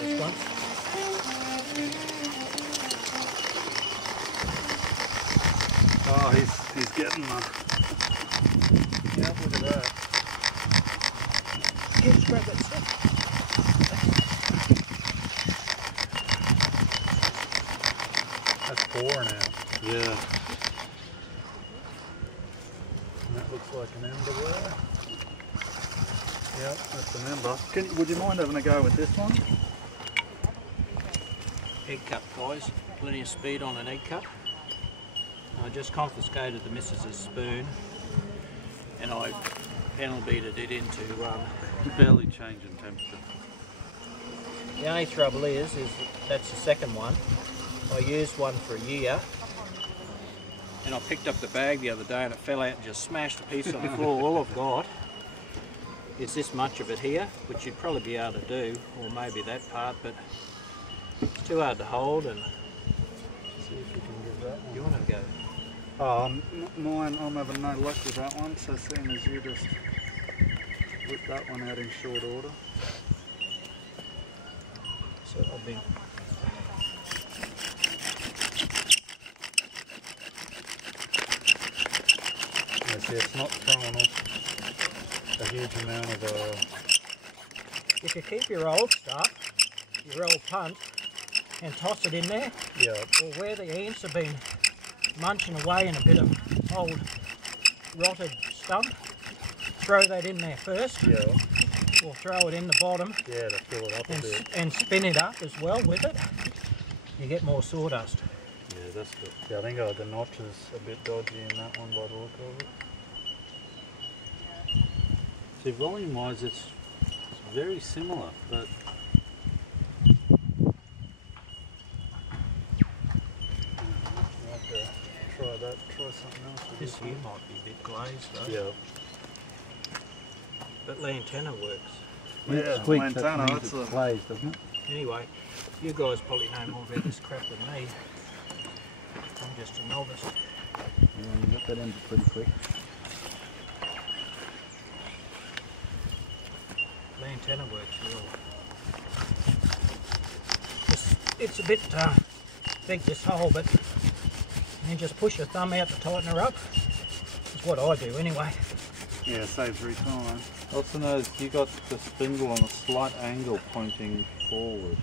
This one. Oh, he's getting the... Yeah, look at that. Yeah, just grab that stick. That's 4 now. Yeah. And that looks like an ember there. Yep, that's an ember. Would you mind having a go with this one? Egg cup, guys. Plenty of speed on an egg cup. I just confiscated the missus's spoon and I panel beated it into Barely changing temperature. The only trouble is that's the second one. I used one for a year and I picked up the bag the other day and it fell out and just smashed a piece on the floor. All I've got is this much of it here, which you'd probably be able to do, or maybe that part, but it's too hard to hold. And See if you can give that one. you want to go? Oh, mine, I'm having no luck with that one, so seeing as you just whip that one out in short order. So I've been... Yeah, see, it's not throwing off a huge amount of... You could keep your old stuff, your old punt, and toss it in there. Yeah. Or where the ants have been munching away in a bit of old rotted stump, throw that in there first. Yeah. Or throw it in the bottom. Yeah, to fill it up a bit. And spin it up as well with it. You get more sawdust. Yeah, that's good. Yeah, I think the notch is a bit dodgy in that one by the look of it. See, volume-wise, it's very similar, but try something else with This this here one. might be a bit glazed though. Yeah. But lantana works. Yeah, Squeaks, lantana, that means that's it's a... glazed, doesn't it? Anyway, you guys probably know more about this crap than me. I'm just a novice. Yeah, you got that ended pretty quick. Lantana works well. It's a bit big, this hole, but you just push your thumb out to tighten her up. That's what I do anyway. Yeah, saves every time. Also notice you got the spindle on a slight angle pointing forward.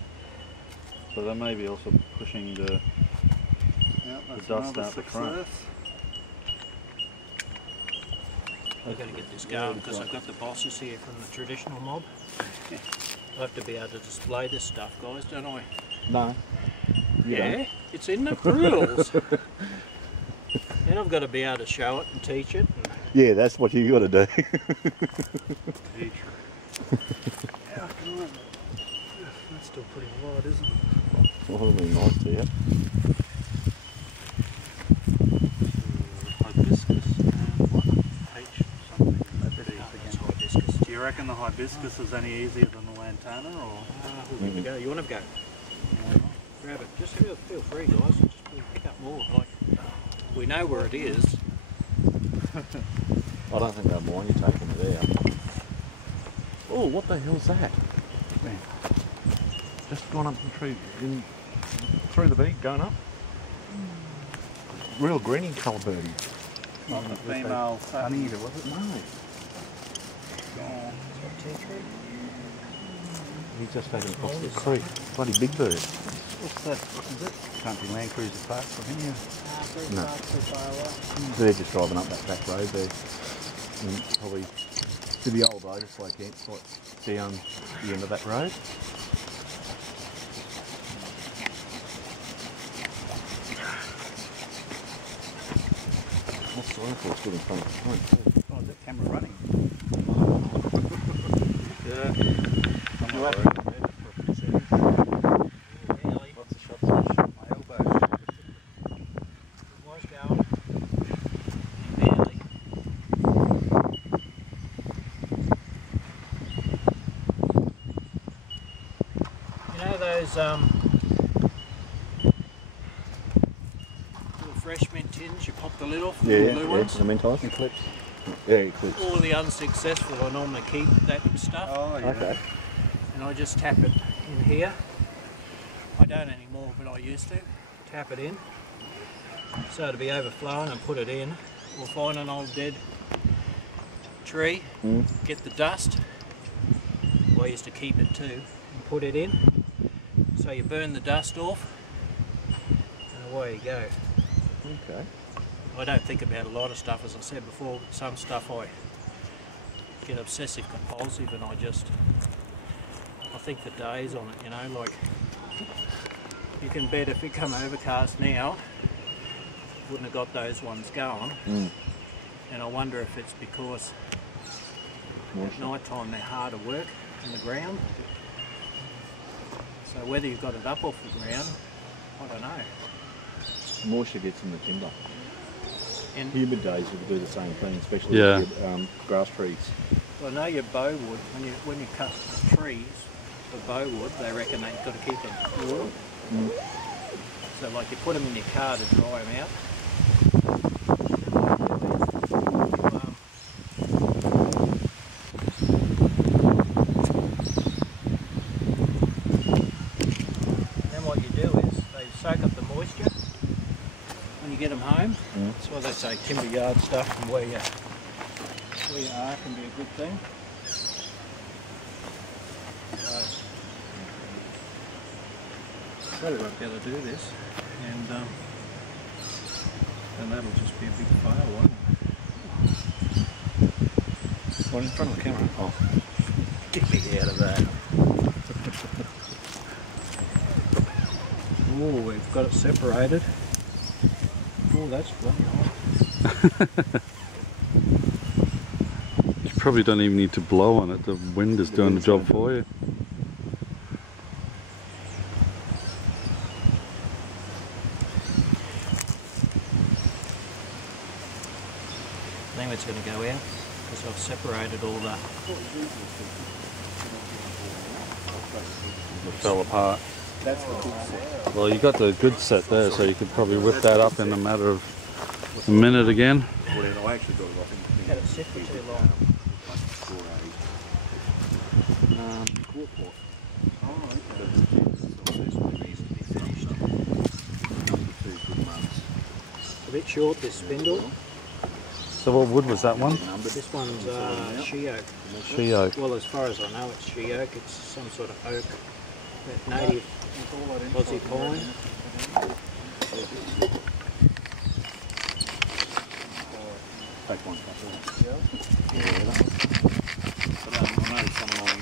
So that may be also pushing the That's dust another out the front. success. I've got to get this going because I've got the bosses here from the traditional mob. I have to be able to display this stuff, guys, don't I? No. Yeah, it's in the rules. And I've got to be able to show it and teach it. And Yeah, that's what you got to do. Teacher. Yeah, that's still pretty wide, isn't it? Well, that'll be nice to you. Hibiscus and what? H something. that's hibiscus. Do you reckon the hibiscus is any easier than the lantana, or? We'll give it a go. You want to go? Grab it. Just feel free, guys. Just pick up more. Like, we know where it is. I don't think they'll mind you taking it out. Oh, what the hell's that? Man, just gone up the tree, through the beak, going up. Real greeny colour birdie. Not the female Honey either, was it? No. Tea tree. He's just taken across the creek. Bloody big bird. What's that? Is it? Can't be Land Cruiser Park from here. No. They're just driving up that back road there. And probably to the old road, it's like down the end of that road. What's the rifle still in front of the point too? Oh, is that camera running? Yeah. I'm not worried. Really? Lots of shots on my elbow. It was going. Barely. You know those fresh mint tins, you pop the lid off, Yeah, the blue yeah, ones. the Mentos. Eclipse. Yeah, Eclipse. All the unsuccessful, I normally keep that stuff. Oh, yeah. Okay. And I just tap it in here. I don't anymore, but I used to. Tap it in. So it'll be overflowing and put it in. We'll find an old dead tree, get the dust. Well, I used to keep it too, and put it in. So you burn the dust off, and away you go. Okay. I don't think about a lot of stuff, as I said before. Some stuff I get obsessive compulsive, and I think for days on it, you know, like you can bet if it come overcast now, wouldn't have got those ones going. And I wonder if it's because at night time they're hard to work in the ground. So whether you've got it up off the ground, I don't know. Moisture gets in the timber. And Humid days will do the same thing, especially Yeah. with your, grass trees. well, I know your bowwood, when you cut the trees, the bowwood, they reckon they've got to keep them warm. So like you put them in your car to dry them out. Then what you do is they soak up the moisture when you get them home. That's why they say timber yard stuff and where you are can be a good thing. So I won't be able to do this, and that'll just be a big fail, won't it? One in front of the camera. Oh. Get me out of that. Oh, we've got it separated. Oh, that's bloody hot. You probably don't even need to blow on it. The wind is doing the job for you. I think it's going to go out because I've separated all that. It fell apart. That's the good set. Well, you got the good set there, so you could probably whip that up in a matter of a minute again. Well, I actually got it off in Had it sit for too long. quart pot. Oh, okay. This one needs to be finished. 2 good months. It's a bit short, this spindle. So what wood was that one? This one's she oak. She oak. Well, as far as I know, it's she oak. It's some sort of oak, that native Aussie pine. Take one couple. Yeah. But I know someone on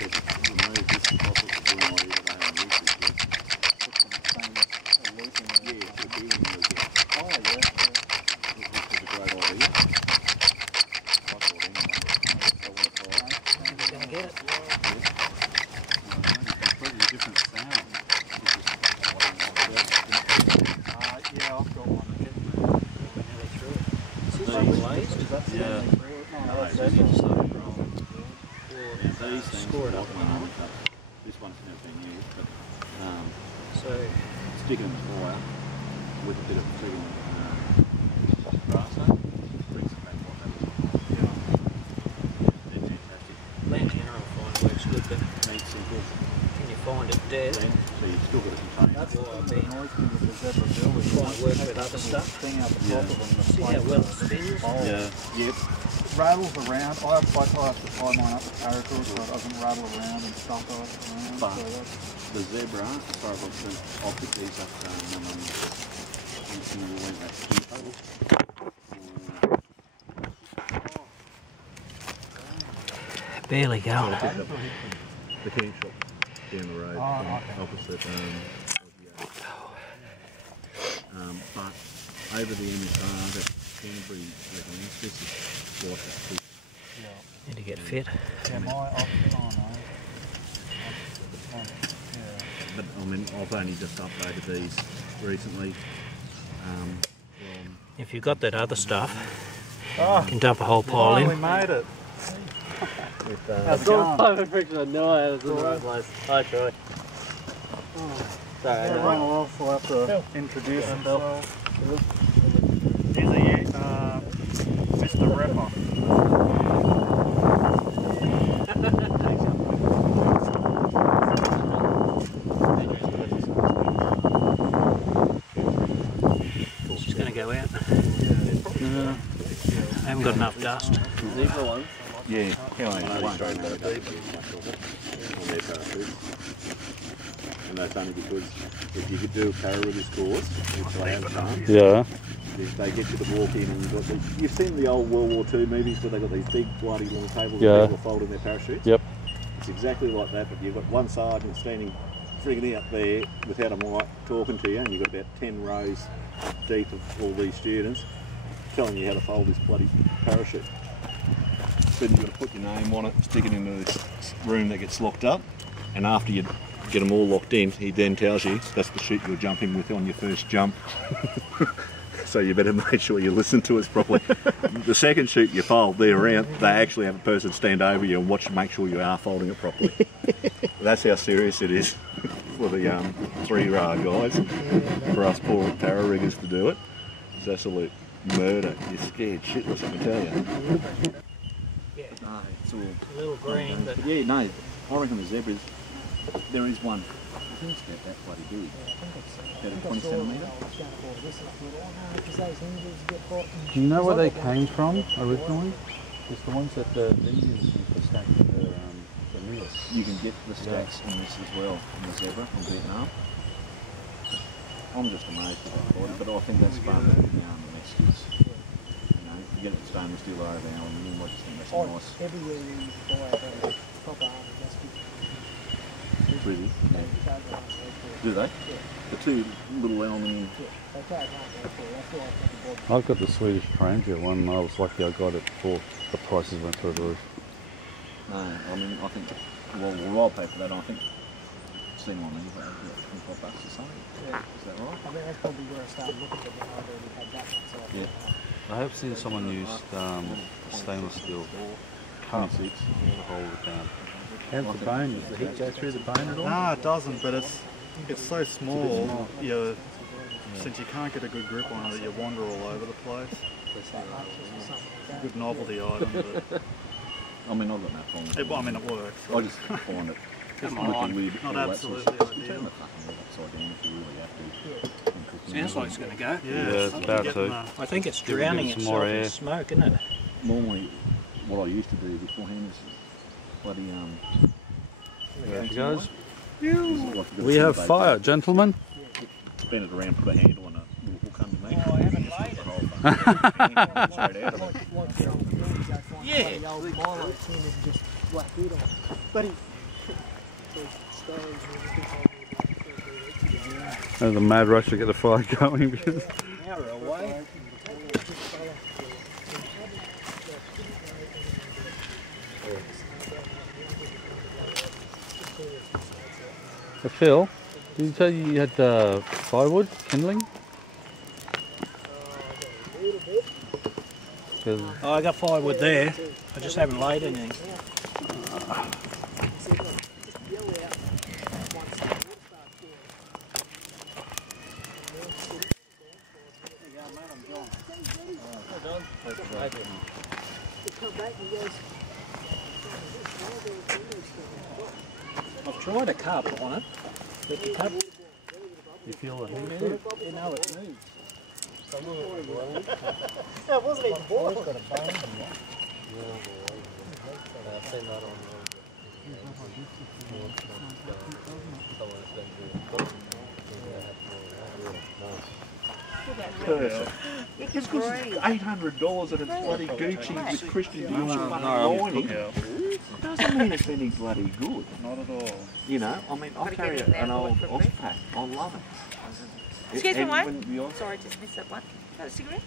remove this deposit to do an idea that they haven't used this yet. Yeah, the bearing loop. Oh, yeah. Which is a great idea. I thought anyway. I want to try it. You're going to get it. It's probably a different sound. Yeah, I've got one. We're nearly through it. This is glazed. Is that Yeah. No, that's These it. Score it up a minute. This one's never been used, but So stick it in the fire with a bit of friggin' grass up. Brings it back like that. They're fantastic. Lantana I find works good, but Neat, simple. can you find it dead? Then, so you've still got a container. That's why I've It been annoys me with the zebra bill. trying to work with other stuff. Thing out the top of them. The See how plate well it spins? Yep. rattles around. I have to tie mine up with paracord so it doesn't rattle around and stuff around. But So that's, the zebra, as far as I'm concerned, I'll pick these up when I'm went back to Barely going. the king shop down the road, opposite but over the MSR that Canterbury recommends, this is what that is. Need to get fit. yeah, But I mean, I've only just updated these recently. If you've got that other stuff, you can dump a whole pile finally in. made it. With, How's it going? I know I was in the right place. Hi, Troy. Everyone will also have to introduce themselves. He's Mr. Ripper. She's going to go out. I haven't got enough dust. Yeah, on their parachutes. And that's only because if you could do a pararooters course, which they have done, they get you to walk in and you've seen the old World War II movies where they've got these big bloody long tables where people are folding their parachutes? Yep. It's exactly like that, but you've got one sergeant standing frigging out there without a mic talking to you, and you've got about 10 rows deep of all these students telling you how to fold this bloody parachute. Then you've got to put your name on it, stick it into this room that gets locked up, and after you get them all locked in, he then tells you that's the chute you're jumping with on your first jump. So you better make sure you listen to us properly. The second chute you fold, they're around, they actually have a person stand over you and watch and make sure you are folding it properly. That's how serious it is for the 3 guys. For us poor para riggers to do it, it's absolute murder. You're scared shitless, I can tell you. Yeah. No, it's all A little green, but yeah, no, I reckon the zebras, there is one. I think it's about that bloody big. About a 20 centimetre. Do you know where they came from originally? It's the ones that the Indians used to stack the meals. You can get the stacks in this as well, in the zebra from Vietnam. I'm just amazed at that body, but I think that's fun that the Mexicans. You know, you get it stainless steel over the aluminium, I just think that's nice. Everywhere you buy a proper army, that's good. Really? Yeah. Do they? Yeah. The 2 little aluminium. Yeah, they charge that's why I think the body. I've got the Swedish Ranger one. I was lucky I got it before the prices went through the roof. No, I mean, I think, well, I'll pay for that. I think it's seen on eBay, $25 or something. Yeah. Is that right? I think that's probably where I started looking at when I'd already had that one. So Yeah. I have seen someone use stainless steel 26 to hold it down. How's the bone? Does the heat go through the bone at all? No, it doesn't, but it's so small, since you can't get a good grip on it, you wander all over the place. It's a good novelty item, but I mean, I've got no problem with it. I mean, it works. I just find it Come with the on. lid, Not all that sort of absolutely stuff. You ideal. turn the fucking lid upside down if you really have to. and cook them. sounds like it's going to go. Yeah, it's about to. I think it's Give it drowning some itself more in air. smoke, isn't it? Normally, what I used to do beforehand is bloody There she goes. like We have fire, gentlemen. spin it around, put a handle on a little hook underneath. Oh, I haven't Just laid put it. the whole thing straight out of it. like the old man go find Yeah. the old Milo tin and just whack it on. But he stories and everything told me about 3 weeks ago. There's a mad rush to get the fire going because An hour away. Phil, did you say you had firewood kindling? Oh, I got firewood there. I just haven't laid anything. I've tried a cup on it, but the cup, You feel the heat? you know, it moves. That wasn't even boiled. Got a bone in it. I've seen that on Perfect. It's because it's $800 and it's bloody Gucci with Christian Dior lining. Doesn't mean it's any bloody good. Not at all. You know, I mean, I carry an old Ozpack. I love it. Excuse me, And mate. when the Sorry, just missed that one. Got a cigarette?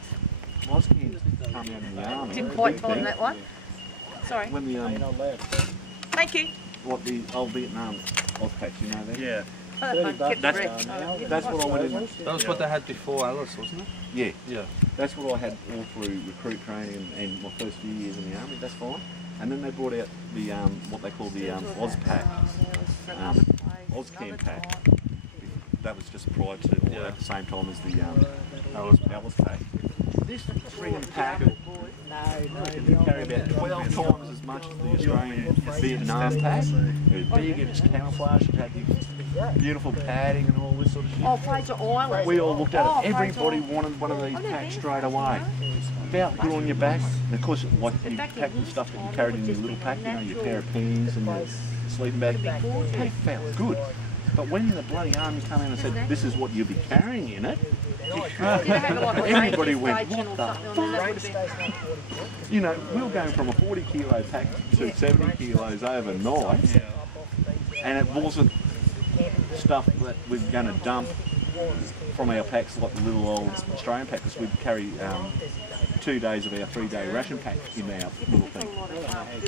Oz kids come out in the army. Didn't quite fall on that one. Sorry. When the Thank you. what the old Vietnam Ozpacks, you know that? Yeah. Oh, that's fine. Kept the breath. That's what I went in. That was what they had before Alice, wasn't it? Yeah, Yeah. that's what I had all through recruit training and my first few years in the army. That's fine. And then they brought out the what they call the Ozpack, Ozcam pack. that was just prior to, or at the same time as the Alice pack. This friggin' pack you carry about 12 times as much as the Australian Vietnam pack. It was big, it was camouflage, it had the beautiful padding and all this sort of shit. Oh, Fraser Island. We all looked at it. Everybody wanted one of these packs straight away. About good on your back. And of course, like you packed the stuff that you carried in your little pack, you know, your pair of pins and your sleeping bag. Hey, it felt good. But when the bloody army come in and said, this is what you'll be carrying in it, everybody went, what the fuck? You know, we were going from a 40 kilo pack to 70 kilos overnight, and it wasn't stuff that we're going to dump from our packs like the little old Australian pack, because we'd carry 2 days of our 3-day ration pack in our little thing.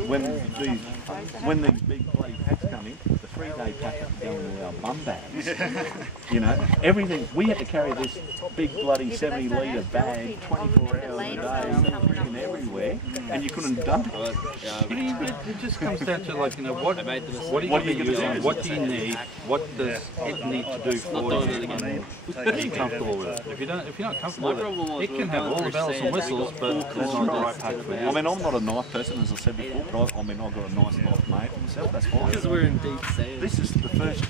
When these big bloody packs come in, the 3-day pack had to go into our bum bags. You know, everything. We had to carry this big bloody 70-litre bag 24 hours a day, freaking everywhere, and you couldn't dump it. It just comes down to, like, you know, what are you going to use? What do you need? What does it need to do for you? Are you comfortable with it? If you're not comfortable with it, it can have all the bells and whistles, but it's not the right pack for you. I mean, I'm not a knife person, as I said before, but I've got a nice knife made for myself, that's fine. Because we're in deep sand. This is the first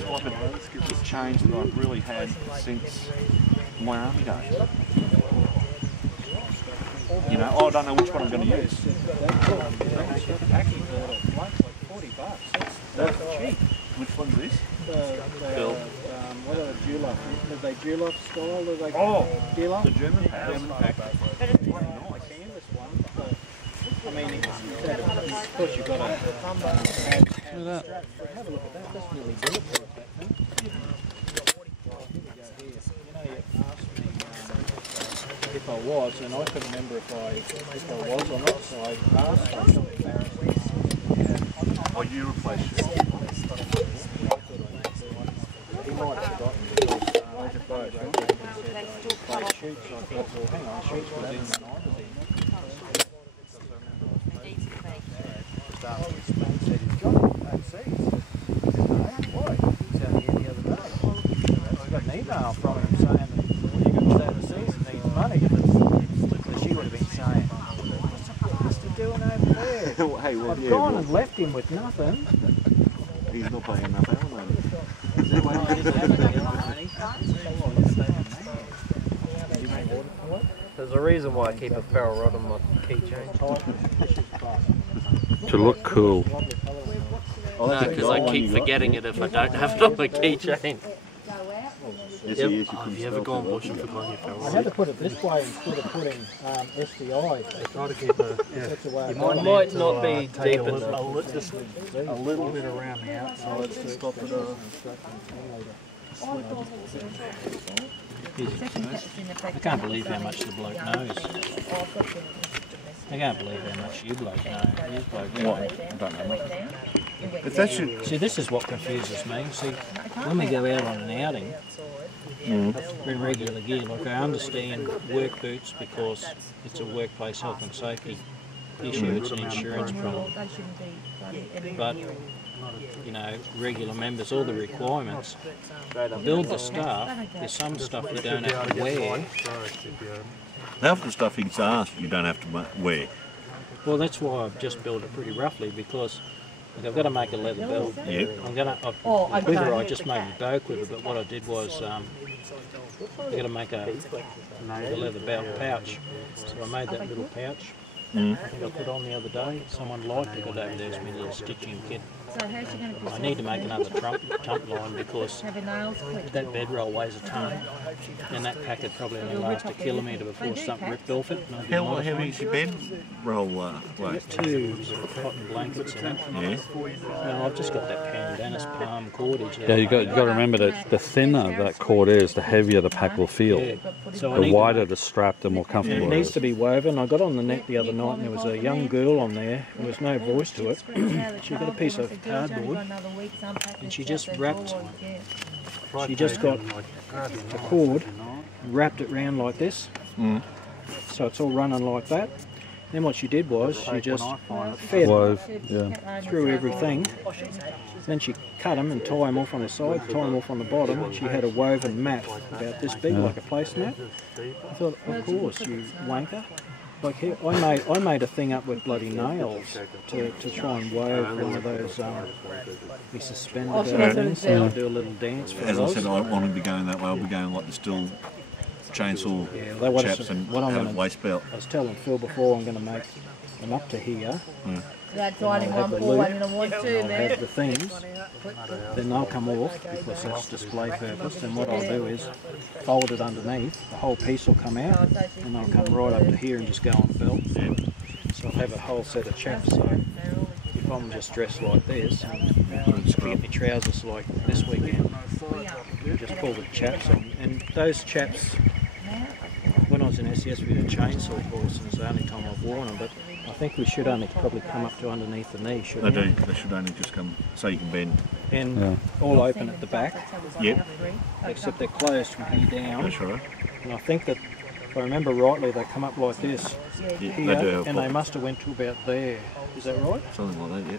type of change that I've really had since my army days. You know, I don't know which one I'm going to use. That's cheap. Which one's this? Bill. What are the Julof? Are they Julof style? Are they Julof? The German pack. Nice canvas one. I mean, of course you've got to add straps. Have a look at that. That's nearly bulletproof, that thing. You know, you asked me if I was, and I couldn't remember if I was or not, so I asked. I felt embarrassed. Oh, you replaced it. He might have forgotten because I just bought it. Shoots, I thought, well, hang on, Shoots was in that magazine. Said he's got it overseas. Why? He's out here the other day. I got an email from him saying that when you go overseas and needs money, but she would have been saying, what's he doing over there? Hey, well, I've gone and left him with nothing. He's not paying enough alimony. There's a reason why I keep a ferro rod on my keychain. To look cool. No, because I keep forgetting it if I don't have it on my keychain. Have you ever gone bush and forgotten your ferro I rod? had to put it this way instead of putting SDI. They try to keep a... It might not be deep enough. Just a little bit around the outside to stop it. I can't believe how much the bloke knows. I can't believe how much you bloke know. You bloke know. What? I don't know nothing. It's actually... See, this is what confuses me. See, when we go out on an outing, in regular gear, like I understand work boots because it's a workplace health and safety issue, it's an insurance problem. But, you know, regular members, all the requirements, build the stuff, there's some stuff you don't have to wear. Half the stuff he's asked you don't have to wear. Well, that's why I've just built it pretty roughly, because like, I've got to make a leather belt. Yep. I'm gonna quiver. I just made a bow quiver, but what I did was I've got to make a leather belt pouch. So I made that little pouch. I think I put on the other day. Someone liked it. Got over there as my little stitching kit. I need to make another tump line because that bedroll weighs a ton, and that packet probably only lasts a kilometre before something ripped off it. How heavy is your bedroll weight? 2 cotton blankets in it. Yeah. No, I've just got that pandanus palm cordage. Yeah, you got to remember that the thinner that cord is, the heavier the pack will feel. Yeah. So The wider the strap, the more comfortable it it needs is. to be woven. I got on the net the other night and there was a young girl on there. There was no voice to it. She got a piece of cardboard and she just wrapped, she just got a cord, wrapped it round like this. So it's all running like that. Then what she did was she just fed Wove, yeah. through everything. Then she cut them and tie them off on the side, tie them off on the bottom, and she had a woven mat about this big, like a placemat. I thought, of course, you wanker. Like here, I made a thing up with bloody nails to try and wove one of those the suspended things, and I'll do a little dance for As those. I said, I want to be going that way. I'll be going like the still chainsaw chaps and have a waist belt. I was telling Phil before I'm going to make them up to here. That's I'll why I have the want loop, one and I want two, I'll man. have the things, then they'll come off because that's display purpose. And what I'll do is fold it underneath, the whole piece will come out, and they'll come right up to here and just go on the belt. So I'll have a whole set of chaps. So if I'm just dressed like this, and get my trousers like this weekend, just pull the chaps on. And those chaps, when I was in SES we did chainsaw course, and it's the only time I've worn them, but I think we should only probably come up to underneath the knee, shouldn't They we? do. They should only just come so you can bend. And all open at the back, Yep. except they're closed from here down. That's right. And I think that, if I remember rightly, they come up like this Yeah, here, they do have and they pop. must have went to about there. Is that right? Something like that, yeah.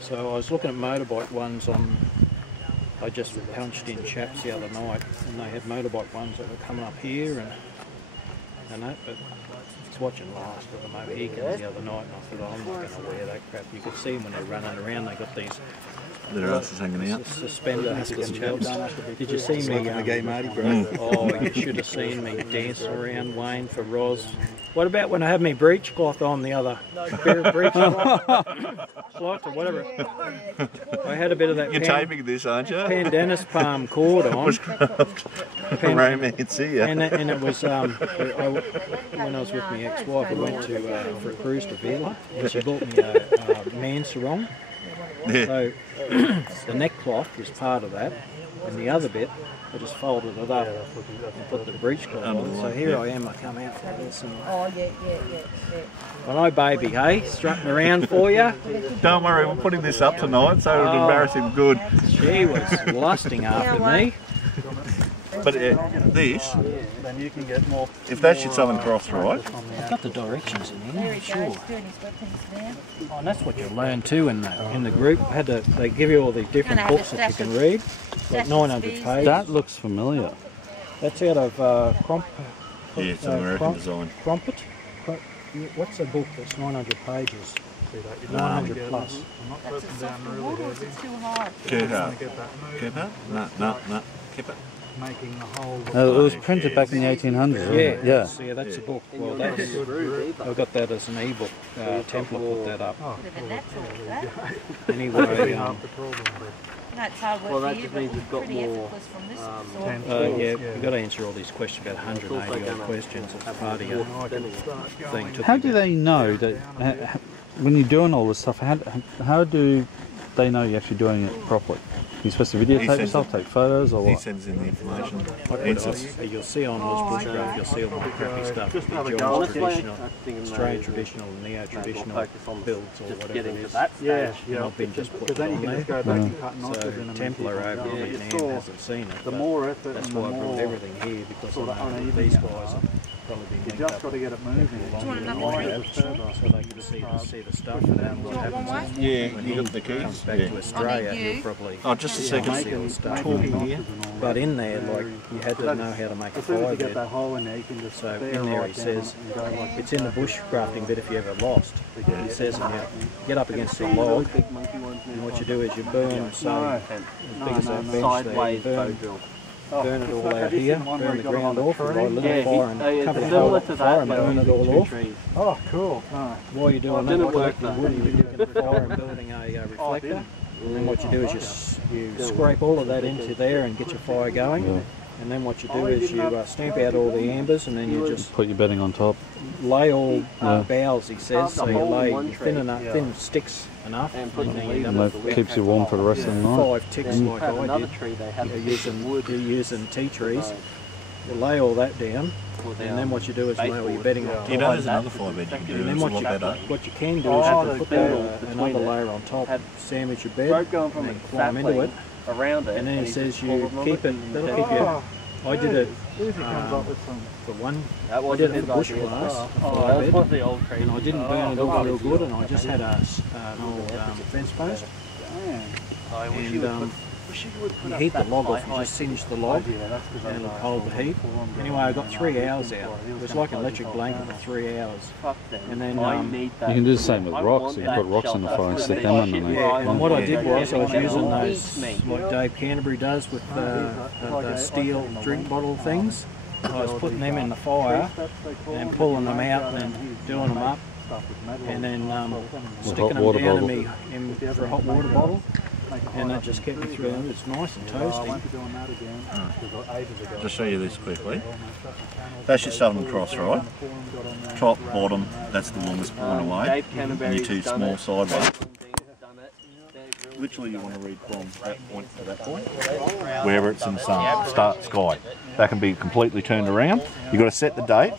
So I was looking at motorbike ones on. I just punched in chaps the other night, and they had motorbike ones that were coming up here and that, but. Watching last with the Mohicans the other night, and I thought, oh, I'm not going to wear that crap. You could see them when they're running around, they got these Their asses hanging out. suspended Husky chaps. Did you see me? Oh, you should have seen me dance around, Wayne, for Roz. What about when I had my breech cloth on the other breech cloth or whatever? I had a bit of that. You're taping this, aren't you? Pandanus palm cord on. Bushcraft romance here. And it was when I was with my ex-wife, we went for a cruise to Vila, and she bought me a man sarong. Yeah. So the neck cloth was part of that, and the other bit, I just folded it up and put the breech cloth on. So here I am, I come out for this. And Oh, yeah. I know, baby, hey, strutting around for you. Don't worry, we're putting this up tonight, so it'll embarrass him good. She was lusting after me. But this, Then you can get more. if that's your Southern Cross, right? I've got the directions in here, There he sure. goes, doing his weapons now. Oh, and that's what you learn too in the group. They give you all these different Gonna have books a that you stash can of- read, stash like of 900 speeds. pages. That looks familiar. That's out of Yeah, it's an American design. Crumpet. What's the book that's 900 pages? 900 plus. I'm not That's a pressing down softer really water, heavy. it's too hard. Keep Get that moving. No. Keep it. Making the whole. It was printed back in the 1800s, wasn't it? Yeah. That's a book. Well, that's I got that as an e-book. Templar put that up. Bit of a natural with that. Anyway, Half the problem, No, it's hard work Well, that for you, just but means we've got pretty more, effortless from this ten sort. yeah, we've got to answer all these questions, about 180 odd questions. It's part of your thing. How do they know that when you're doing all this stuff? How do they know you're actually doing it properly? You're supposed to videotape sends yourself, take photos, or He what? sends in the information. You'll see on Lost Bushcraft, you'll see all my crappy stuff. Just have a The go. John's Honestly, traditional, I think Australian traditional, and neo-traditional focus on builds or just whatever getting it to is. that stage. Yeah, And I've been just Because putting then you it on can just there. go back and cut notches So in and Templar make it over go. in Yeah, Vietnam hasn't seen it, The but more effort that's and why the I brought more everything here, because sort I of know that uneven these you guys are. have probably been You linked just up got to get it moving. longer than I have, so they can see the stuff and then what one way? happens Yeah, when you he got the keys. comes back Yeah. to Australia. I need you. He'll probably Oh, just a second. see all the stuff. Talking here. But in there, like, you had to know how to make a As soon as fire you get bed. that hole in there, you can just So bear in there right he down says, and go like it's in the bushcrafting bit if you ever lost. He says, and you get up against the log, and what you do is you burn, say, as big as that bench there, you Sideways bow burn drill. burn it all out here, burn the ground off, and light a little Yeah, fire and it's cover the similar whole to fire that, and but burn it all two off. trees. Oh, cool. Oh. While you're doing that, Didn't you're work collecting wood, you're looking at the fire and building a reflector. And then what you do is you scrape all of that into there and get your fire going. And then what you do is you stamp out all the ambers, and then you just Put your bedding on top. lay all boughs, he says, so you lay thin sticks enough, and then you And that keeps you warm for the rest of the night. 5 ticks like Have I another did. tree they had You're using tea trees. You lay all that down, and then what you do is lay all your bedding on top. You know, there's another fire bed you can do. And then It's a what lot better. you can do is you can put another layer on top, sandwich your bed, rope going from and then the climb into it. around it. And then he he says just you pulled them keep on it, that'll keep you I did it Usually comes up with some. for one. That I did it for Bushcraft. Oh, that was the old tree. And I didn't burn it off real good, and I just had an old fence post. And you heat the log off, you just singe the log and hold the heat. Anyway, I got 3 hours out. It was like an electric blanket for 3 hours. And then You can do the same with rocks. You can put rocks in the fire and stick them underneath. and what I did was I was using those, like Dave Canterbury does with the steel drink bottle things. I was putting them in the fire and pulling them out and then doing them up. And then sticking them down in me for a hot water bottle. And that just kept me through. It's nice and toasty. Just show you this quickly. That's your Southern Cross, right? Top, bottom, that's the longest point away. And your 2 small sideways. Literally you want to read from that point to that point. Wherever it's in the sun, start sky. That can be completely turned around. You've got to set the date.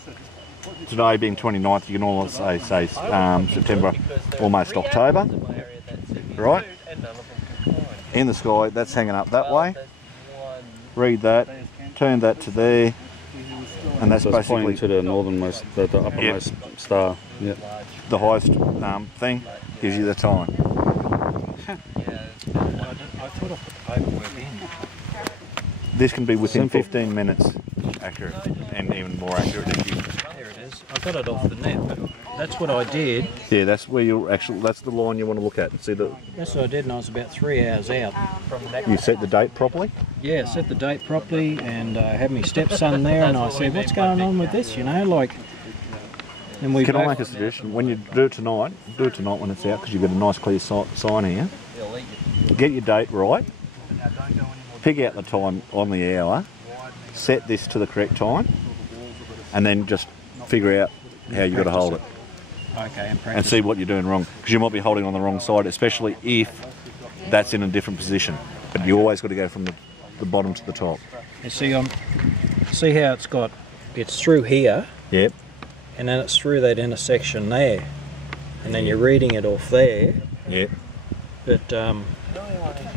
Today being 29th, you can almost say September, almost October. Right? In the sky, that's hanging up that way. Read that, turn that to there, and that's So it's basically pointing to the northernmost, the uppermost star. Yeah. the highest thing, gives you the time. I thought I put the paperwork in. This can be within Simple. 15 minutes accurate, and even more accurate if you... There it is. I got it off the net, but that's what I did. Yeah, that's where you're actually, that's the line you want to look at. See the... That's what I did, and I was about 3 hours out. You set the date properly? Yeah, set the date properly, and had my stepson there, and I said, what's going on with this, you know, like... And we Can I make a suggestion? When you do it tonight when it's out, because you've got a nice clear sign here. Get your date right. Pick out the time on the hour. Set this to the correct time. And then just figure out how you've got to hold it. Okay, And see what you're doing wrong. Because you might be holding on the wrong side, especially if that's in a different position. But you always got to go from the bottom to the top. You see, see how it's through here, Yep. and then it's through that intersection there, and then you're reading it off there. Yep. But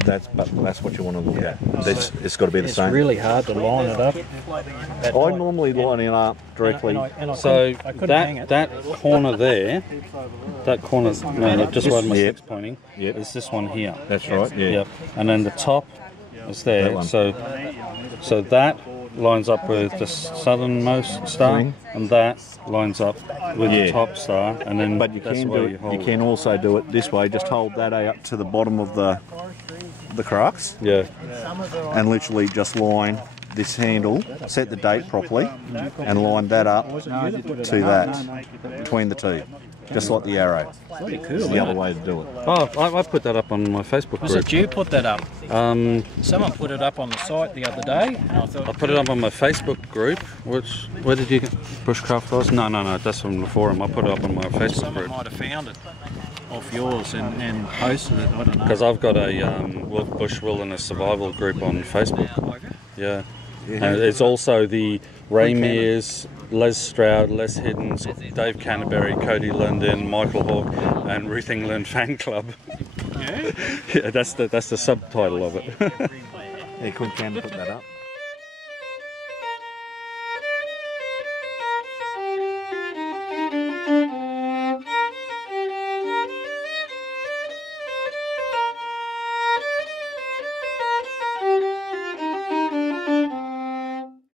That's what you want to look at. It's got to be the it's same. really hard to line it up. I normally line it up directly. So I couldn't hang it. that corner there, that corner, no, just where my Yep. stick's pointing, Yep. is this one here. That's right. Yeah. Yep. And then the top is That there. one. So that lines up with the southernmost star, Ring. and that lines up with Yeah. the top star, and then But you that's can where do you it. hold You can also do it this way. Just hold that A up to the bottom of the crux, Yeah. and literally just line this handle. Set the date properly, and line that up to that between the two, just like the arrow. Pretty cool. It's the other way to do it. Oh, I put that up on my Facebook Was group. it you put that up? Someone put it up on the site the other day, and I thought... I put it up on my Facebook group. Where did you get Bushcraft was? No, that's from the forum. I put it up on my Facebook Someone group. might have found it off yours and posted it, I don't know. Because I've got a Bush Wilderness Survival group on Facebook. Yeah. And it's also the Ray Mears, Les Stroud, Les Hiddens, Dave Canterbury, Cody London, Michael Hawke, and Ruth England fan club. Yeah? Yeah, that's the subtitle of it. Yeah, couldn't Cam put that up?